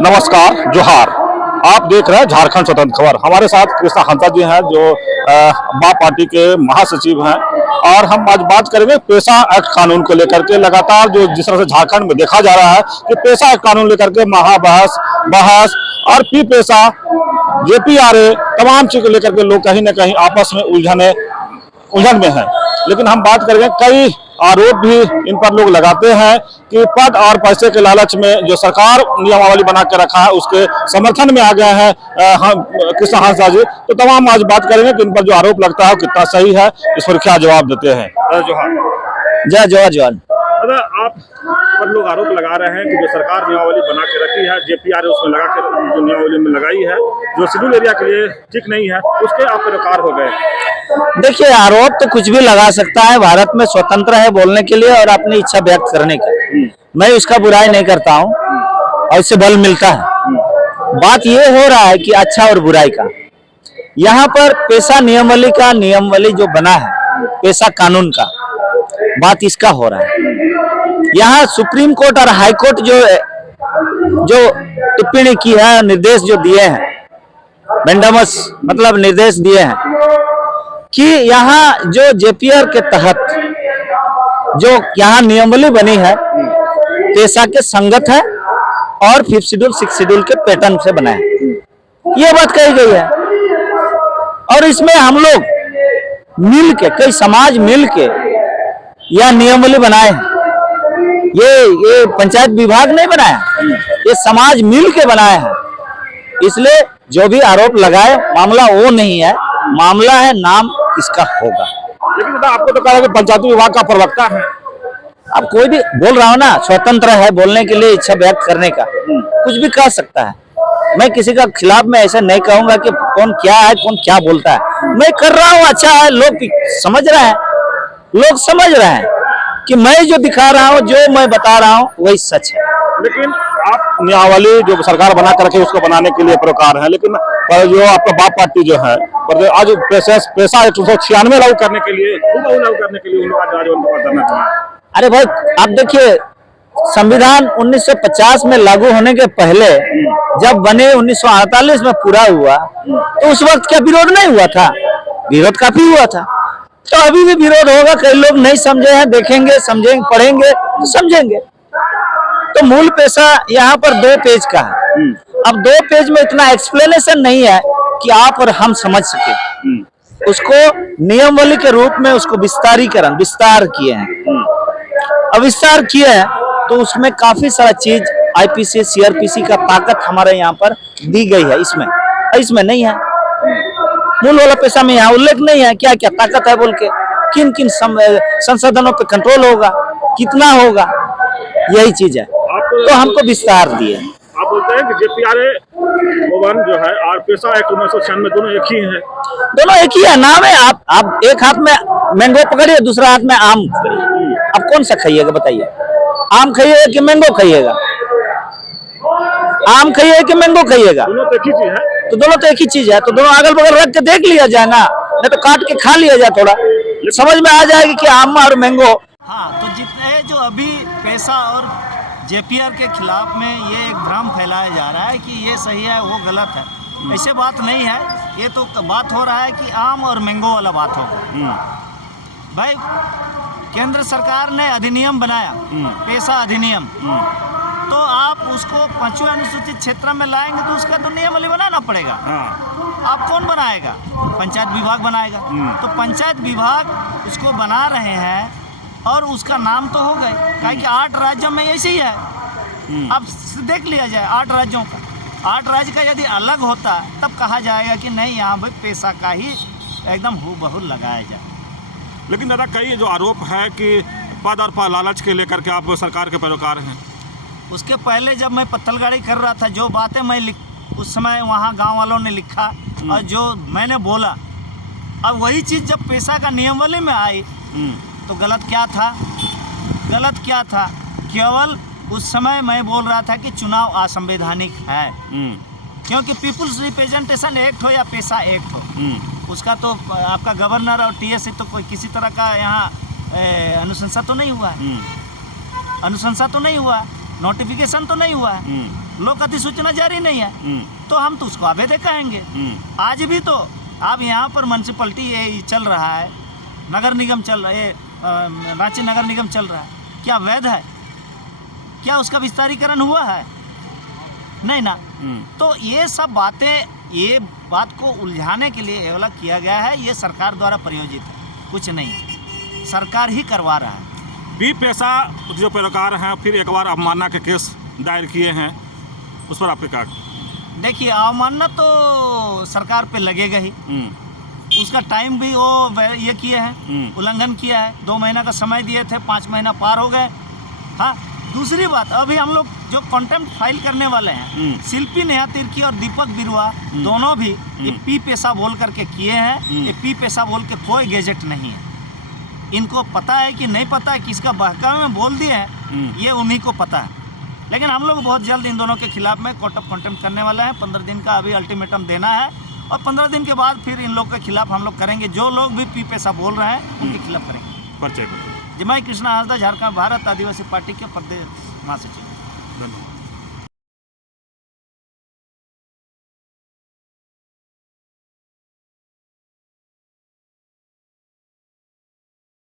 नमस्कार, जोहार। आप देख रहे हैं झारखंड स्वतंत्र खबर। हमारे साथ कृष्णा हंसा जी हैं जो बा पार्टी के महासचिव हैं और हम आज बात करेंगे पेशा एक्ट कानून को लेकर के। लगातार जो जिस तरह से झारखंड में देखा जा रहा है कि पेशा एक्ट कानून लेकर के बहस और पी पेशा जेपीआरए तमाम चीज को लेकर के लोग कहीं ना कहीं आपस में उलझन में है। लेकिन हम बात करेंगे, कई आरोप भी इन पर लोग लगाते हैं कि पद और पैसे के लालच में जो सरकार नियमावली बना के रखा है उसके समर्थन में आ गए हैं हम कृष्णा हंसा जी। तो तमाम आज बात करेंगे कि इन पर जो आरोप लगता है कितना सही है, इस पर क्या जवाब देते हैं। जय जवाहर जवान। आप पर लोग आरोप लगा रहे हैं कि जो सरकार नियमावली बना के रखी है, जेपीआरए उसमें लगा के जो नियमावली में लगाई है, जो शेड्यूल एरिया के लिए ठीक नहीं है, उसके आप पैरोकार हो गए। देखिए, आरोप तो कुछ भी लगा सकता है। भारत में स्वतंत्र है बोलने के लिए और अपनी इच्छा व्यक्त करने की। मैं उसका बुराई नहीं करता हूँ और इससे बल मिलता है। बात ये हो रहा है कि अच्छा और बुराई का, यहाँ पर पेशा नियमावली जो बना है, पेशा कानून का, बात इसका हो रहा है। यहाँ सुप्रीम कोर्ट और हाई कोर्ट जो टिप्पणी की है, निर्देश जो दिए हैं, मैंडेमस मतलब निर्देश दिए हैं कि यहाँ जो जेपीआर के तहत जो यहाँ नियमावली बनी है पेशा के संगत है और 5th शेड्यूल 6th शेड्यूल के पैटर्न से बना है, ये बात कही गई है। और इसमें हम लोग मिल के, कई समाज मिल के यह नियमावली बनाए हैं। ये पंचायत विभाग नहीं बनाया, ये समाज मिल के बनाया है। इसलिए जो भी आरोप लगाए, मामला वो नहीं है, मामला है नाम किसका होगा। लेकिन आपको तो कहा कि पंचायती विभाग का प्रवक्ता है। अब कोई भी बोल रहा हो ना, स्वतंत्र है बोलने के लिए, इच्छा व्यक्त करने का, कुछ भी कह सकता है। मैं किसी का खिलाफ में ऐसा नहीं कहूंगा कि कौन क्या है, कौन क्या बोलता है। मैं कर रहा हूँ, अच्छा है, लोग समझ रहे हैं, लोग समझ रहे हैं कि मैं जो दिखा रहा हूँ, जो मैं बता रहा हूँ वही सच है। लेकिन आप नियमावली जो सरकार बना कर रखे उसको बनाने के लिए प्रकार है, लेकिन जो आपका बाप पार्टी जो है आज पेशा 1996 लागू करने के लिए अरे भाई, आप देखिए, संविधान 1950 में लागू होने के पहले जब बने 1948 में पूरा हुआ, तो उस वक्त क्या विरोध नहीं हुआ था? विरोध काफी हुआ था। तो अभी भी विरोध होगा। कई लोग नहीं समझे हैं, देखेंगे, समझेंगे, पढ़ेंगे तो समझेंगे। तो मूल पेशा यहाँ पर 2 पेज का है। अब 2 पेज में इतना एक्सप्लेनेशन नहीं है कि आप और हम समझ सके। उसको नियमावली के रूप में उसको विस्तार किए हैं। अब विस्तार किए हैं तो उसमें काफी सारा चीज आईपीसी सीआरपीसी का ताकत हमारे यहाँ पर दी गई है। इसमें नहीं है। मूल वाला पेशा में यहाँ उल्लेख नहीं है क्या क्या ताकत है बोल के, किन किन संसाधनों पे कंट्रोल होगा, कितना होगा, यही चीज है। तो हमको विस्तार दिए। आप बोलते हैं कि जेपीआरए जो है और पेशा एक्ट 1996 दोनों एक ही हैं। दोनों एक ही है, नाम है। आप एक हाथ में मैंगो पकड़िए, दूसरा हाथ में आम पकड़िए। अब कौन सा खाइएगा बताइए? आम खाइएगा कि मैंगो खाइएगा? आम खाइएगा कि मैंगो खाइएगा? दोनों तो एक ही चीज है। तो दोनों तो एक ही चीज है, तो दोनों अगल बगल रख के देख लिया जाए ना, नहीं तो काट के खा लिया जाए, थोड़ा समझ में आ जाएगी कि आम और मैंगो। हाँ, तो जितने जो अभी पेशा और जेपीआर के खिलाफ में ये एक भ्रम फैलाया जा रहा है कि ये सही है वो गलत है, ऐसे बात नहीं है। ये तो बात हो रहा है कि आम और मैंगो वाला बात होगा। भाई, केंद्र सरकार ने अधिनियम बनाया, पेशा अधिनियम, तो आप उसको 5वें अनुसूचित क्षेत्र में लाएंगे तो उसका तो नियमावली बनाना पड़ेगा। आप कौन बनाएगा? पंचायत विभाग बनाएगा। तो पंचायत विभाग उसको बना रहे हैं और उसका नाम तो हो गए, क्योंकि 8 राज्यों में ऐसे ही है। अब देख लिया जाए 8 राज्यों का, 8 राज्य का यदि अलग होता तब कहा जाएगा कि नहीं, यहाँ भाई पेशा का ही एकदम हूबहू लगाया जाए। लेकिन दादा, कई जो आरोप है कि पद और लालच के लेकर के आप सरकार के पैरोकार हैं। उसके पहले जब मैं पत्थलगाड़ी कर रहा था, जो बातें मैं उस समय वहाँ गांव वालों ने लिखा और जो मैंने बोला, अब वही चीज़ जब पेशा का नियमावली में आई तो गलत क्या था? केवल उस समय मैं बोल रहा था कि चुनाव असंवैधानिक है, क्योंकि पीपुल्स रिप्रेजेंटेशन एक्ट हो या पेशा एक्ट हो, उसका तो आपका गवर्नर और टीएस तो कोई किसी तरह का यहाँ अनुशंसा तो नहीं हुआ है, नोटिफिकेशन तो नहीं हुआ है। लोक अधिसूचना जारी नहीं है, तो हम तो उसको अवैध कहेंगे। आज भी तो अब यहाँ पर म्यूनसिपलिटी ये चल रहा है, नगर निगम चल रहा है, रांची नगर निगम चल रहा है, क्या वैध है? क्या उसका विस्तारीकरण हुआ है? नहीं ना। तो ये सब बातें, ये बात को उलझाने के लिए ये वाला किया गया है, ये सरकार द्वारा प्रायोजित है, कुछ नहीं, सरकार ही करवा रहा है। पी पेशा जो पैरोकार हैं फिर एक बार अवमानना के केस दायर किए हैं, उस पर आपके क्या? देखिए, अवमानना तो सरकार पे लगेगा ही, उसका टाइम भी वो ये किए हैं, उल्लंघन किया है। 2 महीना का समय दिए थे, 5 महीना पार हो गए। हाँ, दूसरी बात, अभी हम लोग जो कॉन्टेम्प्ट फाइल करने वाले हैं, शिल्पी नेहा तिर्की और दीपक बिरुआ दोनों भी ये पी पेशा बोल करके किए हैं। ये पी पेशा बोल के कोई गैजेट नहीं है, इनको पता है कि नहीं पता है, किसका बहकावे में बोल दिए हैं, ये उन्हीं को पता है। लेकिन हम लोग बहुत जल्द इन दोनों के खिलाफ में कोर्ट ऑफ कंटेम्प्ट करने वाला है। 15 दिन का अभी अल्टीमेटम देना है, और 15 दिन के बाद फिर इन लोग के खिलाफ हम लोग करेंगे, जो लोग भी पी पेशा बोल रहे हैं उनके खिलाफ करेंगे पर्चे। जमाई कृष्णा हांसदा, झारखंड भारत आदिवासी पार्टी के प्रदेश महासचिव। धन्यवाद।